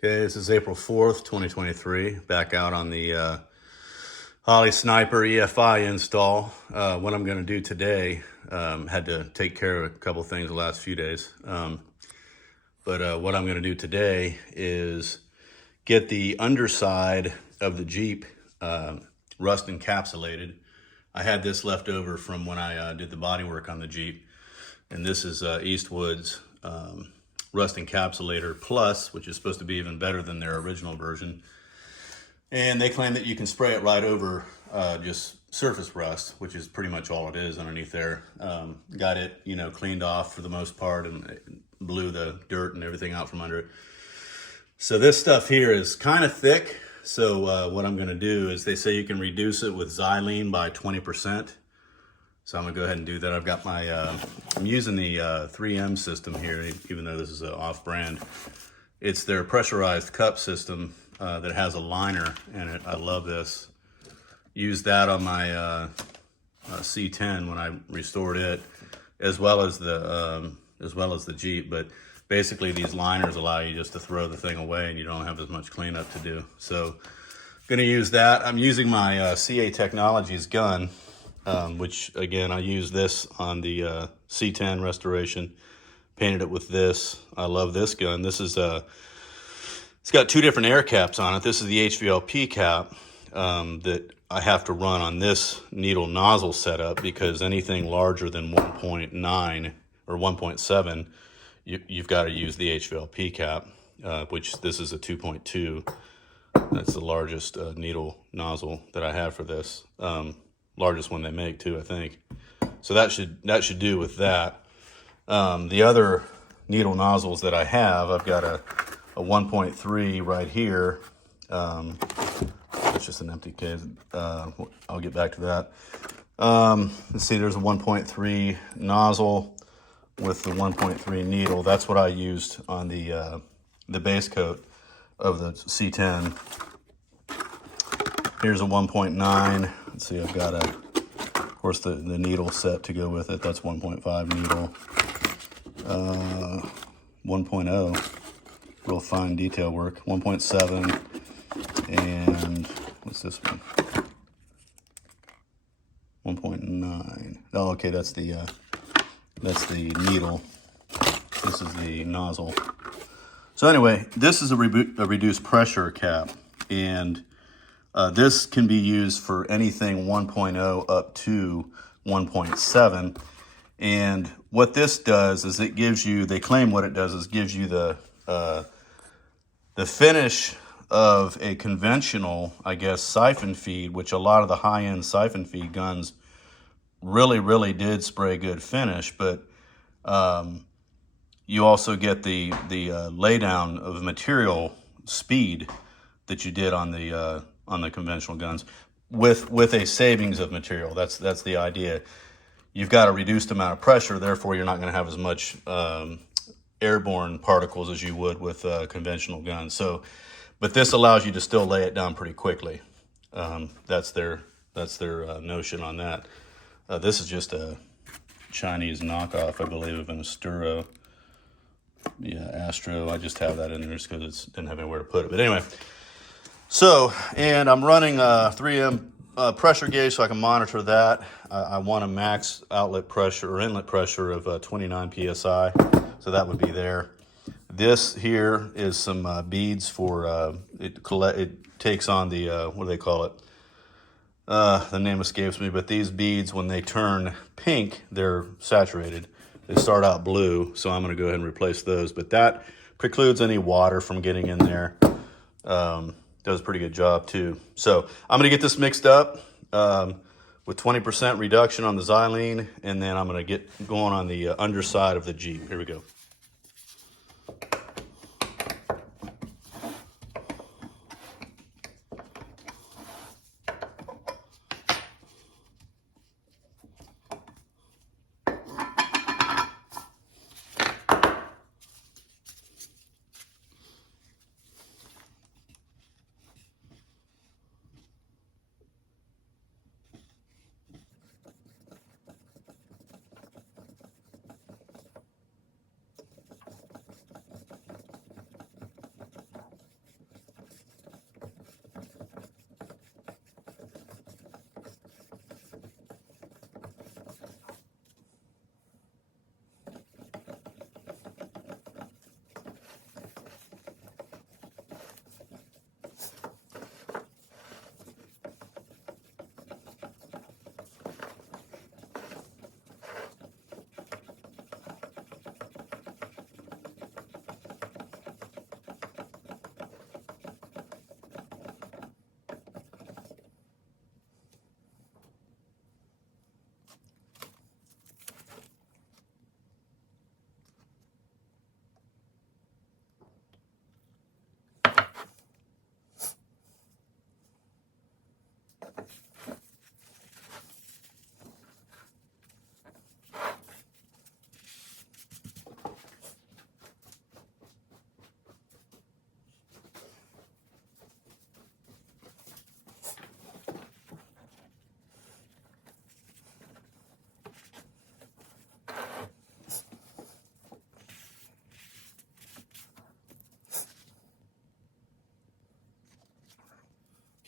Okay, this is April 4th, 2023. Back out on the Holley Sniper EFI install. What I'm going to do today, had to take care of a couple things the last few days. But what I'm going to do today is get the underside of the Jeep rust encapsulated. I had this left over from when I did the body work on the Jeep. And this is Eastwood's Rust Encapsulator Plus, which is supposed to be even better than their original version. And they claim that you can spray it right over just surface rust, which is pretty much all it is underneath there. Got it, cleaned off for the most part and blew the dirt and everything out from under it. So this stuff here is kind of thick. So what I'm going to do is they say you can reduce it with xylene by 20%. So I'm gonna go ahead and do that. I've got my, I'm using the 3M system here, even though this is an off-brand. It's their pressurized cup system that has a liner in it. I love this. Used that on my C10 when I restored it, as well as the Jeep. But basically, these liners allow you just to throw the thing away, and you don't have as much cleanup to do. So, gonna use that. I'm using my CA Technologies gun. Which again, I used this on the C10 restoration, painted it with this. I love this gun. This is it's got two different air caps on it. This is the HVLP cap that I have to run on this needle nozzle setup, because anything larger than 1.9 or 1.7, you've got to use the HVLP cap, which this is a 2.2. That's the largest needle nozzle that I have for this. Largest one they make too, I think. So that should do with that. The other needle nozzles that I have, I've got a 1.3 right here. It's just an empty case. I'll get back to that. Let's see, there's a 1.3 nozzle with the 1.3 needle. That's what I used on the base coat of the C10. Here's a 1.9. Let's see, I've got of course, the needle set to go with it. That's 1.5 needle. 1.0, real fine detail work. 1.7, and what's this one? 1.9. Oh, okay, that's the needle. This is the nozzle. So anyway, this is a reduced pressure cap, and this can be used for anything 1.0 up to 1.7. And what this does is it gives you, they claim what it does is gives you the finish of a conventional, I guess, siphon feed, which a lot of the high-end siphon feed guns really did spray good finish. But you also get the laydown of material speed that you did on the conventional guns with a savings of material. That's the idea. You've got a reduced amount of pressure, therefore you're not going to have as much airborne particles as you would with conventional guns. So, but this allows you to still lay it down pretty quickly. That's their notion on that. This is just a Chinese knockoff, I believe, of an Asturo. Yeah, Astro. I just have that in there just because it didn't have anywhere to put it. But anyway. So, and I'm running a 3M pressure gauge so I can monitor that. I want a max outlet pressure or inlet pressure of 29 PSI. So that would be there. This here is some beads for, it takes on the, what do they call it? The name escapes me, but these beads, when they turn pink, they're saturated. They start out blue, so I'm going to go ahead and replace those. But that precludes any water from getting in there. Does a pretty good job too. So I'm gonna get this mixed up with 20% reduction on the xylene, and then I'm gonna get going on the underside of the Jeep. Here we go.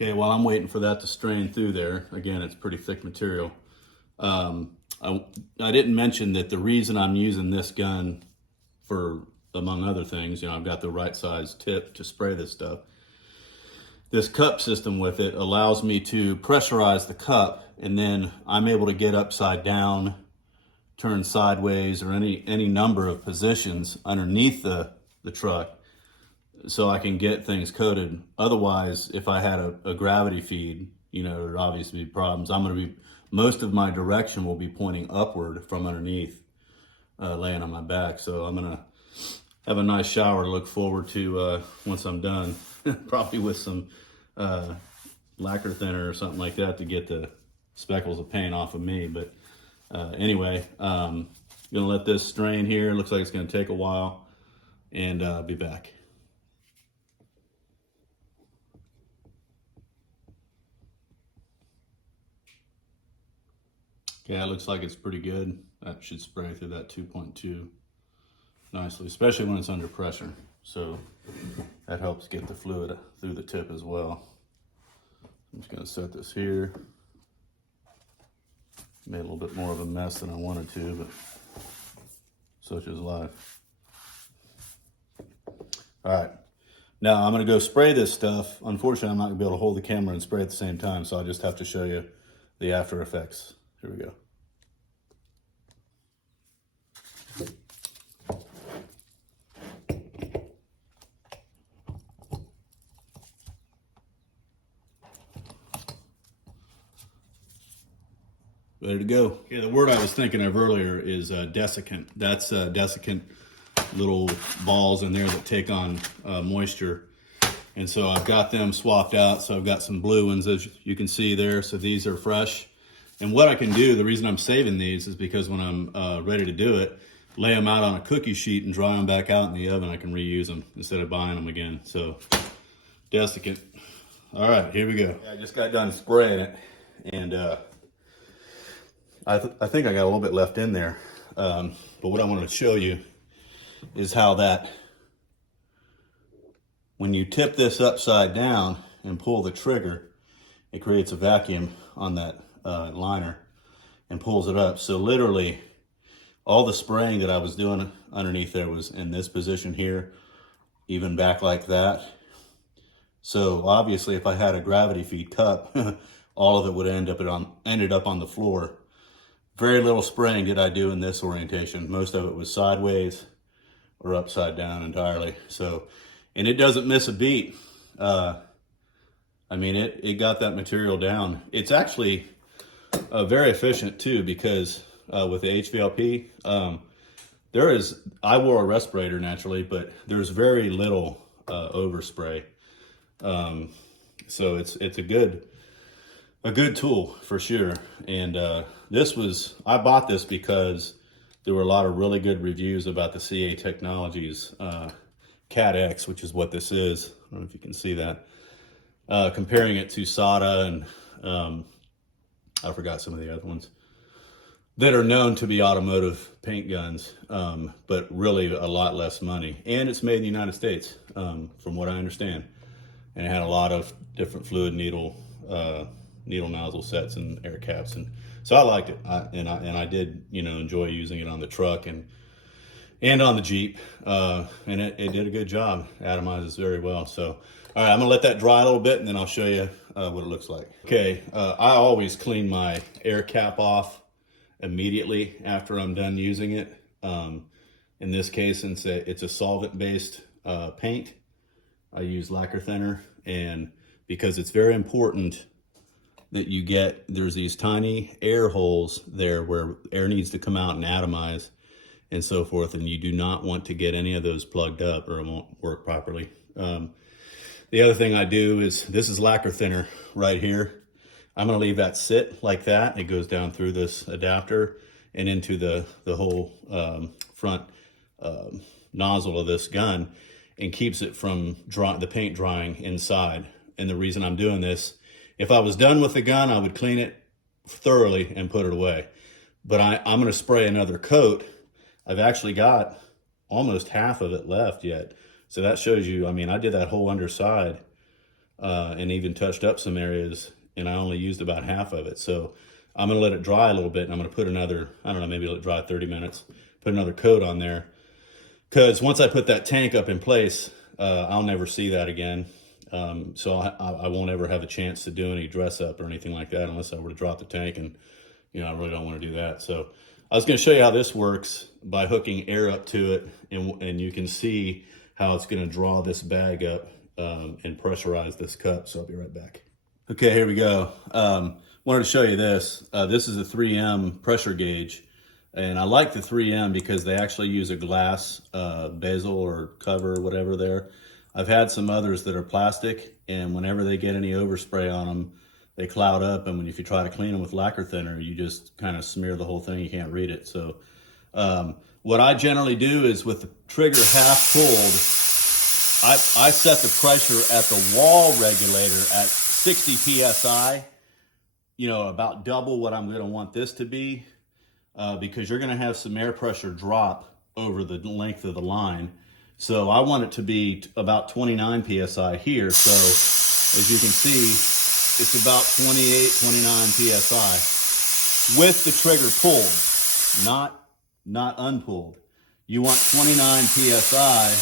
Okay, while I'm waiting for that to strain through there, again, it's pretty thick material. I didn't mention that the reason I'm using this gun for, among other things, you know, I've got the right size tip to spray this stuff. This cup system with it allows me to pressurize the cup, and then I'm able to get upside down, turn sideways, or any number of positions underneath the truck, so I can get things coated. Otherwise, if I had a gravity feed, you know, there'd obviously be problems. Most of my direction will be pointing upward from underneath, laying on my back. So I'm gonna have a nice shower to look forward to once I'm done, probably with some lacquer thinner or something like that to get the speckles of paint off of me. But anyway, gonna let this strain here. Looks like it's gonna take a while, and be back. Yeah, it looks like it's pretty good. That should spray through that 2.2 nicely, especially when it's under pressure. So that helps get the fluid through the tip as well. I'm just gonna set this here. Made a little bit more of a mess than I wanted to, but such is life. All right, now I'm gonna go spray this stuff. Unfortunately, I'm not gonna be able to hold the camera and spray at the same time, so I'll just have to show you the after effects. Here we go. Ready to go. Okay, the word I was thinking of earlier is desiccant. That's desiccant little balls in there that take on moisture. And so I've got them swapped out. So I've got some blue ones, as you can see there. So these are fresh. And what I can do, the reason I'm saving these is because when I'm ready to do it, lay them out on a cookie sheet and dry them back out in the oven. I can reuse them instead of buying them again. So desiccant. All right, here we go. I just got done spraying it, and I think I got a little bit left in there. But what I want to show you is how that, when you tip this upside down and pull the trigger, it creates a vacuum on that liner and pulls it up. So literally all the spraying that I was doing underneath there was in this position here, even back like that. So obviously if I had a gravity feed cup, all of it would ended up on the floor. Very little spraying did I do in this orientation. Most of it was sideways or upside down entirely. So, and it doesn't miss a beat. I mean, it got that material down. It's actually very efficient too, because with the HVLP, I wore a respirator naturally, but there's very little overspray. So it's a good tool for sure. And I bought this because there were a lot of really good reviews about the CA Technologies CatX, which is what this is. I don't know if you can see that. Comparing it to Sada and I forgot some of the other ones that are known to be automotive paint guns, but really a lot less money. And it's made in the United States, from what I understand. And it had a lot of different fluid needle nozzle sets and air caps, and so I liked it. I did, enjoy using it on the truck and on the Jeep, and it did a good job. Atomizes very well. So, all right, I'm gonna let that dry a little bit, and then I'll show you what it looks like. Okay, I always clean my air cap off immediately after I'm done using it. In this case, since it's a solvent-based paint, I use lacquer thinner, and because it's very important that there's these tiny air holes there where air needs to come out and atomize and so forth, and you do not want to get any of those plugged up or it won't work properly. The other thing I do is, this is lacquer thinner right here. I'm gonna leave that sit like that. It goes down through this adapter and into the whole front nozzle of this gun, and keeps it from the paint drying inside. And the reason I'm doing this, if I was done with the gun, I would clean it thoroughly and put it away. But I'm gonna spray another coat. I've actually got almost half of it left yet. So that shows you, I mean, I did that whole underside and even touched up some areas, and I only used about half of it. So I'm gonna let it dry a little bit, and I'm gonna put another, I don't know, maybe let it dry 30 minutes, put another coat on there. Because once I put that tank up in place, I'll never see that again. So I won't ever have a chance to do any dress up or anything like that unless I were to drop the tank, and I really don't want to do that. So I was going to show you how this works by hooking air up to it, and you can see how it's going to draw this bag up and pressurize this cup. So I'll be right back. Okay, here we go. Wanted to show you this. This is a 3M pressure gauge. And I like the 3M because they actually use a glass bezel or cover or whatever there. I've had some others that are plastic, and whenever they get any overspray on them, they cloud up, and if you try to clean them with lacquer thinner, you just kind of smear the whole thing. You can't read it. So what I generally do is, with the trigger half pulled, I set the pressure at the wall regulator at 60 PSI, about double what I'm going to want this to be. Because you're going to have some air pressure drop over the length of the line. So I want it to be about 29 PSI here. So as you can see, it's about 28, 29 PSI with the trigger pulled, not unpulled. You want 29 PSI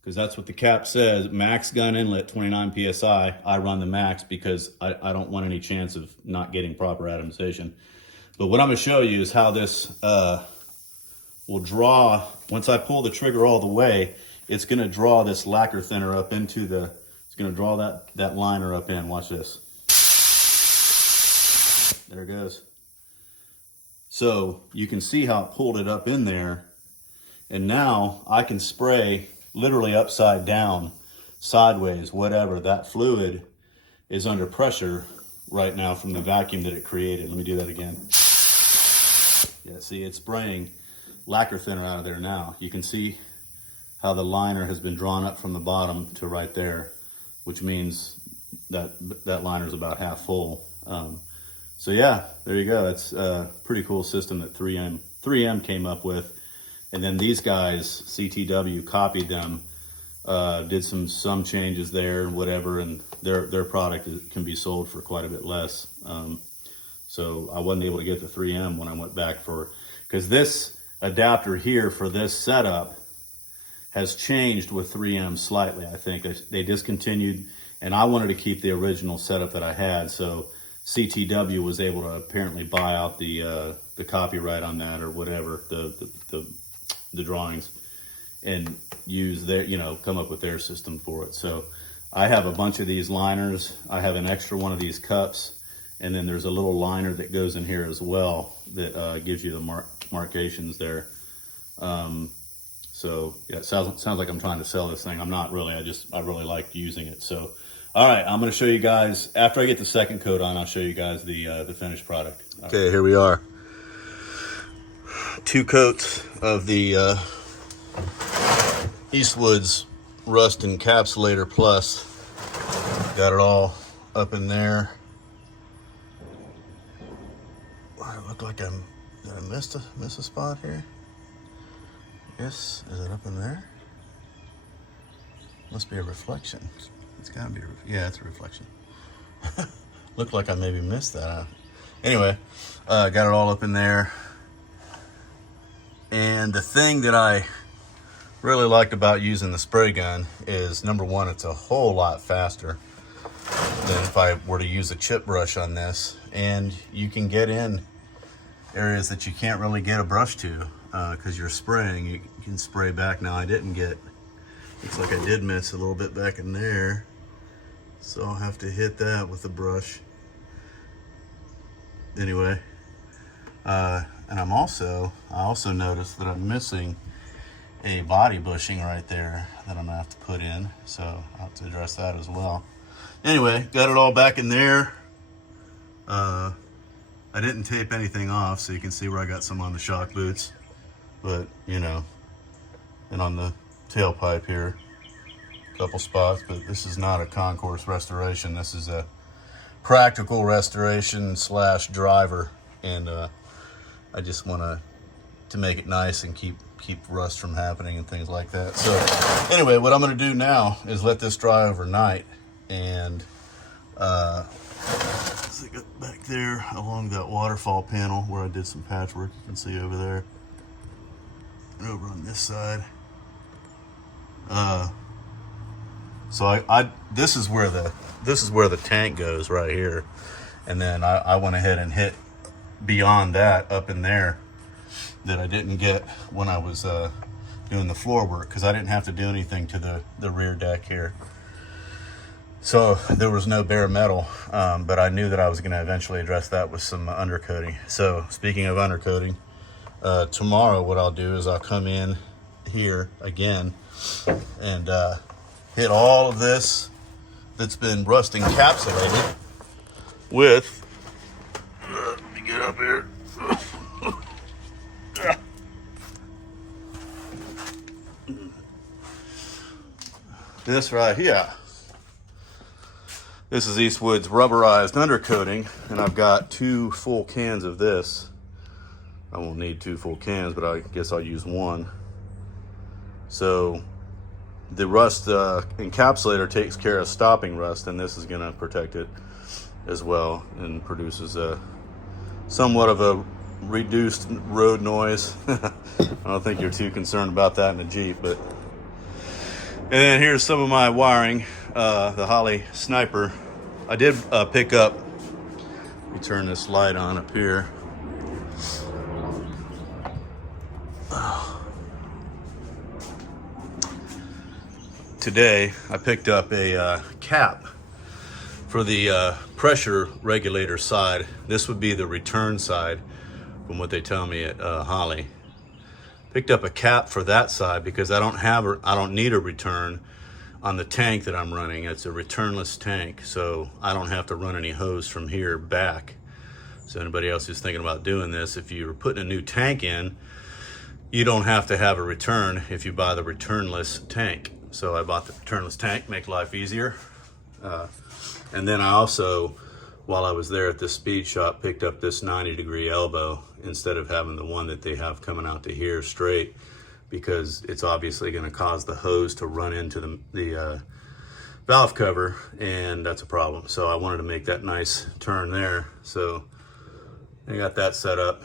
because that's what the cap says. Max gun inlet, 29 PSI. I run the max because I don't want any chance of not getting proper atomization. But what I'm going to show you is how this will draw. Once I pull the trigger all the way, it's going to draw this lacquer thinner up into it's going to draw that liner up in. Watch this. There it goes. So you can see how it pulled it up in there. And now I can spray literally upside down, sideways, whatever. That fluid is under pressure right now from the vacuum that it created. Let me do that again. Yeah, see, it's spraying lacquer thinner out of there now. You can see how the liner has been drawn up from the bottom to right there, which means that liner is about half full. So yeah, there you go. That's a pretty cool system that 3M came up with. And then these guys, CTW, copied them, did some changes there and whatever, and their product can be sold for quite a bit less. So I wasn't able to get the 3M when I went back because this adapter here for this setup has changed with 3M slightly. I think they discontinued, and I wanted to keep the original setup that I had. So CTW was able to apparently buy out the copyright on that or whatever, the drawings, and use their, come up with their system for it. So I have a bunch of these liners. I have an extra one of these cups. And then there's a little liner that goes in here as well that gives you the markations there. So yeah, it sounds like I'm trying to sell this thing. I'm not really. I really like using it. So, all right, I'm going to show you guys after I get the second coat on. I'll show you guys the finished product. Okay, here we are. 2 coats of the Eastwoods Rust Encapsulator Plus. Got it all up in there. Look like did I miss a spot here? Yes, is it up in there? Must be a reflection. It's gotta be, yeah, it's a reflection. Looked like I maybe missed that. Anyway, got it all up in there. And the thing that I really liked about using the spray gun is, number one, it's a whole lot faster than if I were to use a chip brush on this. And you can get in areas that you can't really get a brush to because you're spraying. You can spray back. Now I didn't get, looks like I did miss a little bit back in there, so I'll have to hit that with the brush. Anyway, and I also noticed that I'm missing a body bushing right there that I'm gonna have to put in, so I'll have to address that as well. Anyway, got it all back in there. I didn't tape anything off, so you can see where I got some on the shock boots, but and on the tailpipe here, a couple spots. But this is not a concourse restoration. This is a practical restoration / driver, and I just want to make it nice and keep rust from happening and things like that. So anyway, what I'm going to do now is let this dry overnight, And let's go back there along that waterfall panel where I did some patchwork. You can see over there, and over on this side. So this is where the tank goes right here, and then I went ahead and hit beyond that up in there that I didn't get when I was doing the floor work, because I didn't have to do anything to the rear deck here. So there was no bare metal, but I knew that I was going to eventually address that with some undercoating. So speaking of undercoating, tomorrow what I'll do is I'll come in here again and hit all of this that's been rust encapsulated with, let me get up here. This right here. This is Eastwood's Rubberized undercoating, and I've got 2 full cans of this. I won't need 2 full cans, but I guess I'll use 1. So the rust encapsulator takes care of stopping rust, and this is going to protect it as well, and produces a somewhat of a reduced road noise. I don't think you're too concerned about that in a Jeep, but. And then here's some of my wiring, the Holley Sniper. I did pick up, let me turn this light on up here. Today, I picked up a cap for the pressure regulator side. This would be the return side from what they tell me at Holley. Picked up a cap for that side because I don't need a return on the tank that I'm running. It's a returnless tank, so I don't have to run any hose from here back. So anybody else who's thinking about doing this, if you're putting a new tank in, you don't have to have a return if you buy the returnless tank. So I bought the returnless tank, make life easier. And then I also, while I was there at this speed shop, picked up this 90-degree elbow instead of having the one that they have coming out to here straight, because it's obviously going to cause the hose to run into the valve cover, and that's a problem. So I wanted to make that nice turn there. So I got that set up.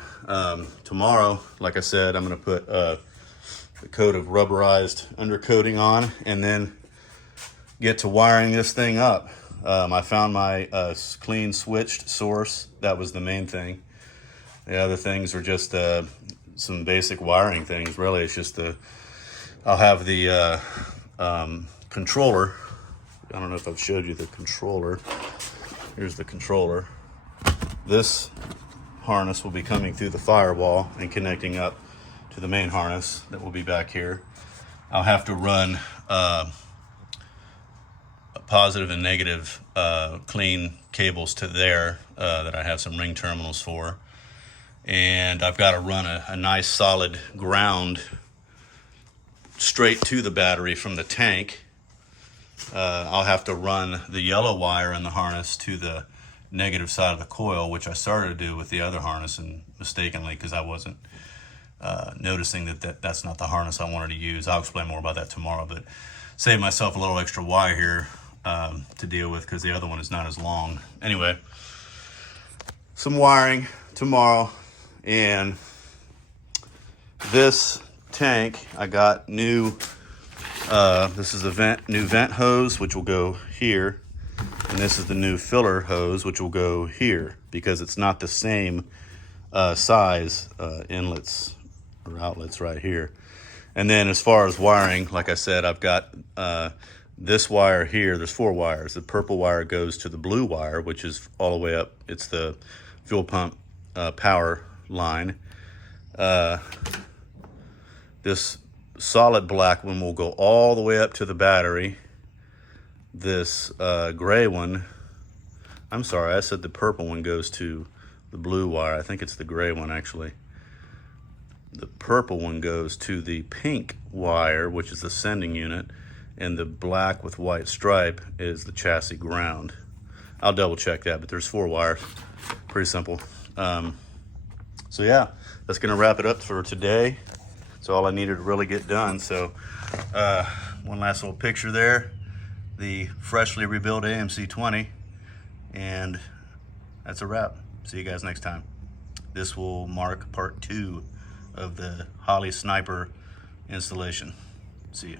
Tomorrow, like I said, I'm going to put a coat of rubberized undercoating on, and then get to wiring this thing up. I found my clean switched source. That was the main thing. The other things are just some basic wiring things. Really, it's just I'll have the controller. I don't know if I've showed you the controller. Here's the controller. This harness will be coming through the firewall and connecting up to the main harness that will be back here. I'll have to run positive and negative clean cables to there that I have some ring terminals for. And I've got to run a nice solid ground straight to the battery from the tank. I'll have to run the yellow wire in the harness to the negative side of the coil, which I started to do with the other harness, and mistakenly, because I wasn't noticing that's not the harness I wanted to use. I'll explain more about that tomorrow, but save myself a little extra wire here to deal with, because the other one is not as long. Anyway, some wiring tomorrow. And this tank, I got new, this is the new vent hose, which will go here. And this is the new filler hose, which will go here, because it's not the same size inlets or outlets right here. And then as far as wiring, like I said, I've got this wire here. There's 4 wires. The purple wire goes to the blue wire, which is all the way up. It's the fuel pump power line. This solid black one will go all the way up to the battery. This gray one, I'm sorry, I said the purple one goes to the blue wire. I think it's the gray one, actually. The purple one goes to the pink wire, which is the sending unit, and the black with white stripe is the chassis ground. I'll double check that, but there's 4 wires. Pretty simple. So yeah, that's gonna wrap it up for today. That's all I needed to really get done. So one last little picture there. the freshly rebuilt AMC-20, and that's a wrap. See you guys next time. This will mark part 2 of the Holley Sniper installation. See you.